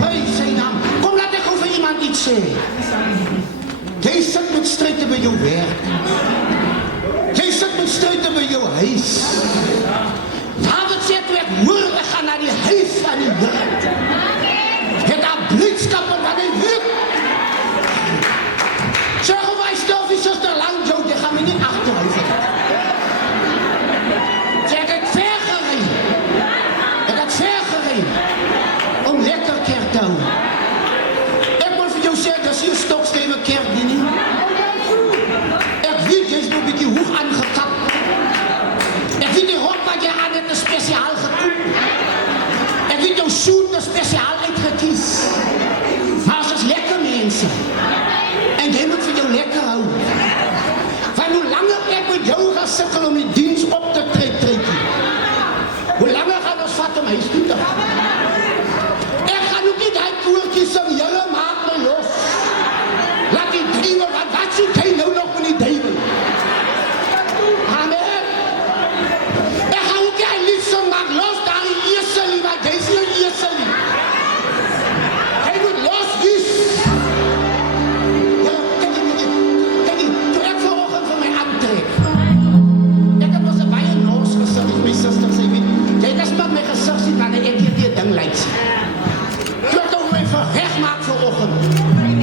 Prys sy naam. Kom laat ek gou vir iemand iets sê. Jy sit met struite by jou werk. Jy sit met struite by jou huis. David sê toe ek hoor, ek gaan na die huis van die Here. Het daar blydskap en wat hy weet. Sê hoe wij stel die zuster lang, Joe, jy gaan my nie achterhuis. Sê ek het ver gereden. Ek het ver gereden. Om lekker kerk te hou. Ek moet vir jou sê, dis hier stokstrewe kerk die nie. Ek weet, jy is nou bykie hoog aangekap. Ek weet die rok wat jy aan het is speciaal gekoop. Ek weet jou soet is speciaal uitgekies. Maar as is lekker mense. En jy moet vir jou lekker hou. Van hoe langer ek met jou gaan sikkel om die diens op te trek, hoe langer gaan ons vat om huis toe te gaan. Ek gaan ook nie die koortjies sing, Here maak my los. Laat die duivel, wat soek hy nou nog met die duivel? Amen. Ek gaan ook nie lief sing, maak los daar die eeselie, want jy is hier eeselie. Hy moet los wees. My sister sê, jy is met my gezicht sien, wanneer ek hier die ding lyk sien. Toe ek my verrecht maak vanoggend.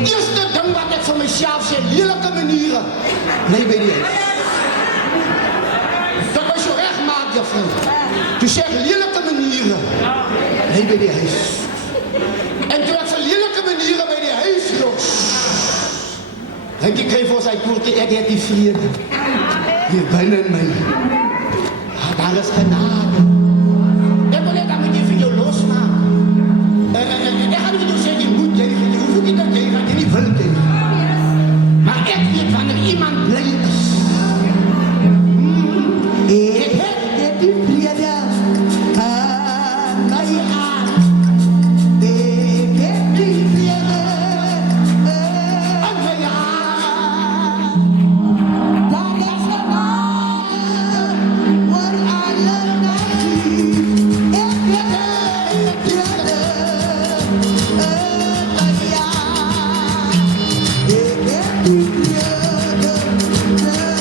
Eerste ding wat ek vir myself sê, lelike maniere, bly by die huis. Toe ek my so recht maak, juffrou. Toe sê ek, lelike maniere, bly by die huis. En toe ek vir lelike maniere by die huis los, dink ek kry vir sy koortjie, ek het die vrede. Hier binne in my. Daar is genade. Ek wil net, dan moet jy vir jou losmaak. Ek gaan vir jou sê, jy moet jy, jy hoef nie dat jy, wat jy nie wil jy. Maar ek weet, wanneer iemand bly is. Ek het die vrede aan my hart. Ek het die vrede aan my hart. Daar is genade. Yeah.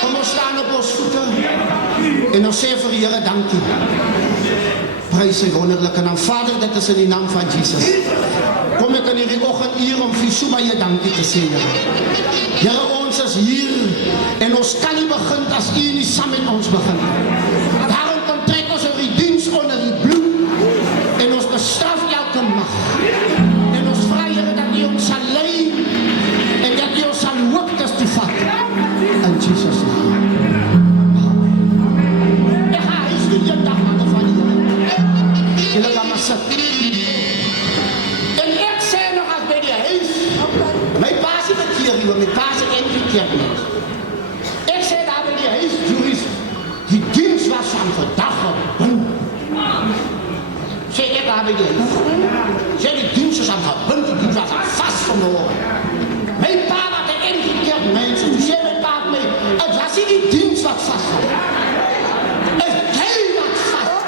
Kom ons staan op ons voete en ons sê vir die Here dankie. Prys sy wonderlike naam. Vader, dit is in die naam van Jesus. Kom ek in hierdie oggend hier om vir so baie dankie te sê, Here. Here, ons is hier en ons kan nie begin as U nie saam met ons begin. Daarom kom trek ons die diens onder die bloed en ons bestraf elke mag. En ons vra, Here, dat U ons sal lei en dat U ons sal hoogtes toevat. In Jesus' naam. Amen. Ek ga huis doen die dag van die Here. Julle kan maar sit. En ek sê nog as by die huis, my pa is verkeerd, my pa is verkeerd nie. Ek sê daar by die huis, Joris, die diens was van vandag gebind. Sê ek daar by die huis. Sê die diens is aan gebind, die diens was aan vast verloren. My pa was een verkeerd mens, en sê my pa my, het was nie die diens wat vast verloren. Het hy wat vast.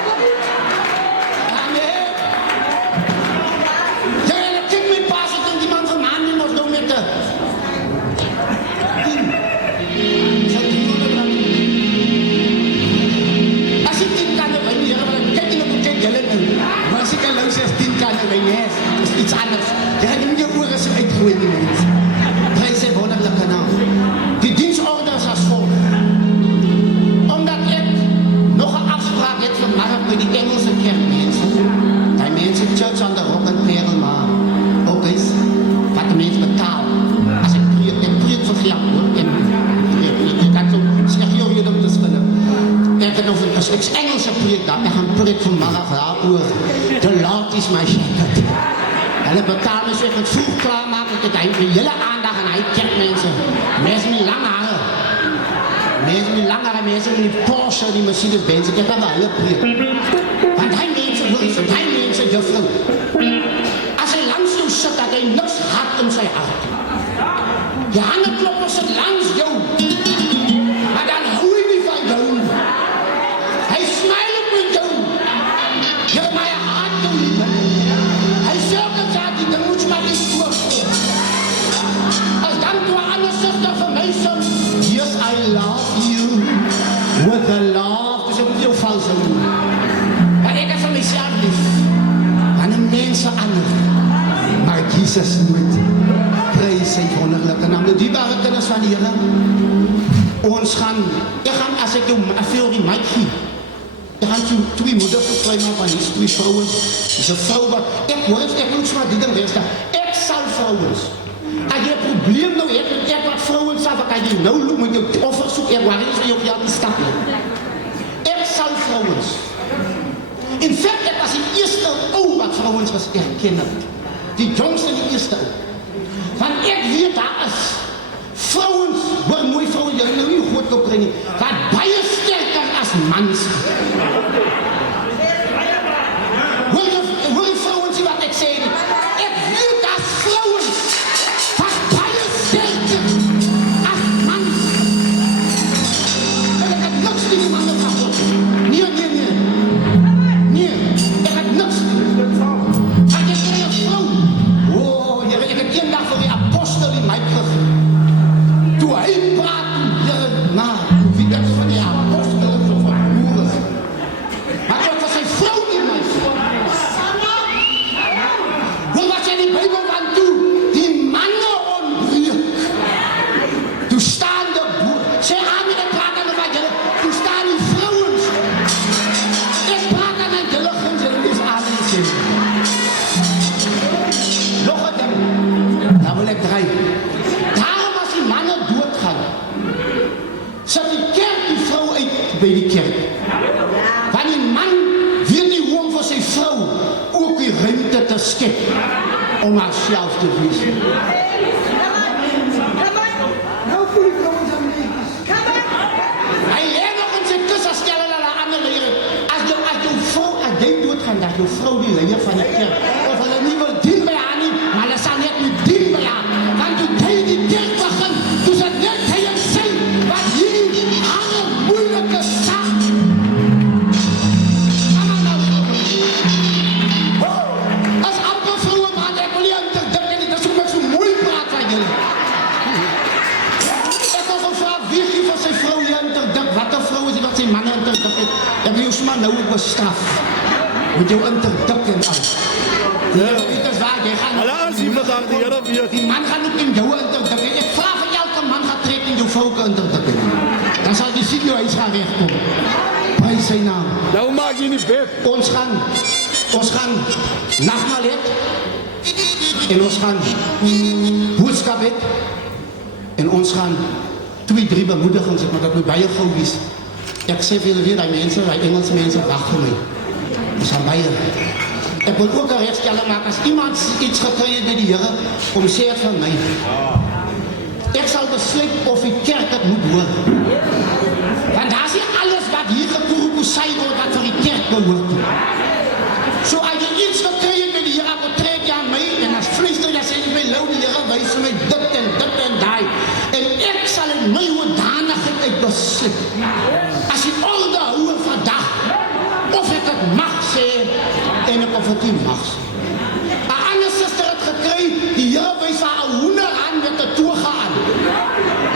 Amen. Ja, en ek kyk my pa, so dan die man van man nie ons nou met de as ek 10 kan wyn, Here, want ek kyk nie op kyk julle nou. Maar as ek al luister as 10 kan wyn, yes, is iets anders. Jy gaan nie jou oor as uitgooi nie, mens. Prys sy wonderlike naam. Die diens as ek Engelse preek daar, ek gaan preek vanmiddag daaroor. The Lord is my shepherd. Hulle betaal my so ek het vroeg klaarmaak, ek het hy vir julle aandag en hy kerkmense. Mense met lang hare. Mense met lang hare, mense met die Porsche, die Mercedes-Benz, ek het daar wel hulle preek. Want hy mense juffrou. As hy langs jou sit, dat hy niks hart in sy hart. Die handenkloppers sit langs jou. Maar dan hou hy nie van jou. Hy smile op met jou. Jy my hart doen nie. Hy sê dat die ding moet maar nie stoor. As dan toe een ander sister vir my sê, yes, I love you. With the love. Dus ek moet jou vals doen. En ek is van myself lief. En die mense ander. Maar Jesus nooit. Prys sy wonderlike naam. Die dierbare kinders van die Here. Ons gaan, as ek jou veel die mic gee, ek gaan so twee moeders vervry maak van die twee vrouwens. Dis een vrou wat, ek moet maar die ding wees, ek sal vrouwens. As jy een probleem nou het met ek wat vrouwens af, kan jy nou loop met jou offer soek, ek waar is vir jou geld te stap. Ek sal vrouwens. In fact, ek was die eerste ou wat vrouwens was erken het. Die jongste die eerste ou. Want ek weet daar is vrouwens, hoor mooi vrouwens, jy nou nie goed op kry nie, wat baie sterker as mans. Hoor die vrouwens wat ek sê nie, ek weet daar is vrouwens, wat baie sterker as mans. En ek het niks nie die mannen van God. Nee, ek het niks nie. Want ek kry een vrou, ek het een dag vir die apostel in my terug. Toe hy praat, wie dat is van die apostel so vermoedig. Maar ek was sy vrou nie, my vrou. Hoe was jy die Bijbel van toe? Die manne ontbreek. Toe staan de boer. Sê aan met die praat aan wat julle. Toe staan die vrouwens. Ek praat aan my diligence, julle is aan die sê. Nog een ding. Nou wil ek draai. Daarom as die mannen doodgaan, sit die kerk die vrou uit by die kerk. Want die man weet nie hoe om vir sy vrou ook die ruimte te skep om haarself te wees. Hy leer nog in sy kus as stel hulle ander leren. As jou vrou, as jy doodgaan, dat jou vrou die leier van die kerk, of hulle nie wil dien by haar nie, maar hulle sal net nie dien by haar. Want toe hy die kerk begin, toe sit net hy en sy, wat hierdie ander moeilike saak. As amper vrouwe maat, ek wil nie interdik nie, dis hoe ek so mooi praat van julle. Ek wil gevraag, wie gee vir sy vrou hier interdik? Wat een vrou is die wat sy man interdik het? Ek wil jou sma nou ook bestraf. Met jou interdik en al. Dit is waar, jy gaan... Die man gaan ook in jou interdik. Ek vraag van elke man gaat trek in jou vrouwke interdik. Dan sal die sien jou huis gaan rechtkom. By sy naam. Nou maak jy nie bed. Ons gaan nachtmaal het. En ons gaan boodskap het. En ons gaan 2-3 bemoedigings het, maar dat moet baie gauw wees. Ek sê vir julle weer, die Engelse mense wacht vir my. Ons gaan baie. Ek wil ook een rechtstelling maak, as iemand iets gekry het met die Here, kom sê het van my. Ek sal besluit of die kerk het moet hoor. Want daar is nie alles wat hier gekoeroepoesei word, wat vir die kerk behoort. So as jy iets gekry het met die Here, ek trek jy aan my, en as vluister jy sê jy my lou, die Here wys my dit en daai. En ek sal in my hoedanigheid uit besluit. As die orde houer vandag, of ek het mag sê, en ek of het nie mag sê. Een ander sister het gekry, die Here wys haar 'n hoender aan met 'n toga aan.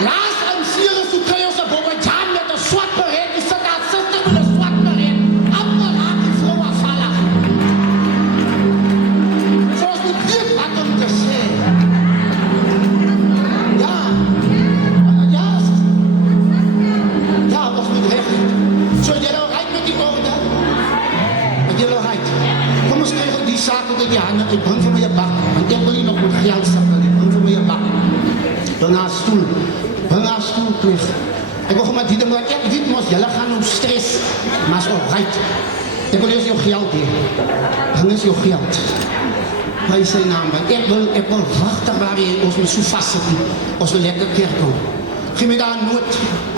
Laas in Ceres, toe kry ons 'n bobbejaan met 'n swart beret, die sit haar sister met 'n swart beret, amper raak die vrou afvallig. Soos die weet wat om te sê. Ja, ons moet recht. So jy nou rijk met die orde? Met jy nou rijk? Kom ons krijg ook die zaak uit die handen. Ik bring vir my een bak. Want ek wil nie nog met geld zakken. Ik bring vir my een bak. Bring haar stoel. Bring haar stoel terug. Ik wil maar die maar ek weet mos, julle gaan om stress. Maar is alright. Ek wil eens jou geld hier. Hang eens jou geld. Hy sy naam, want ek wil wagtig waar jy ons moet so vast sit. Ons wil lekker kerk kom. Geef my daar een noot.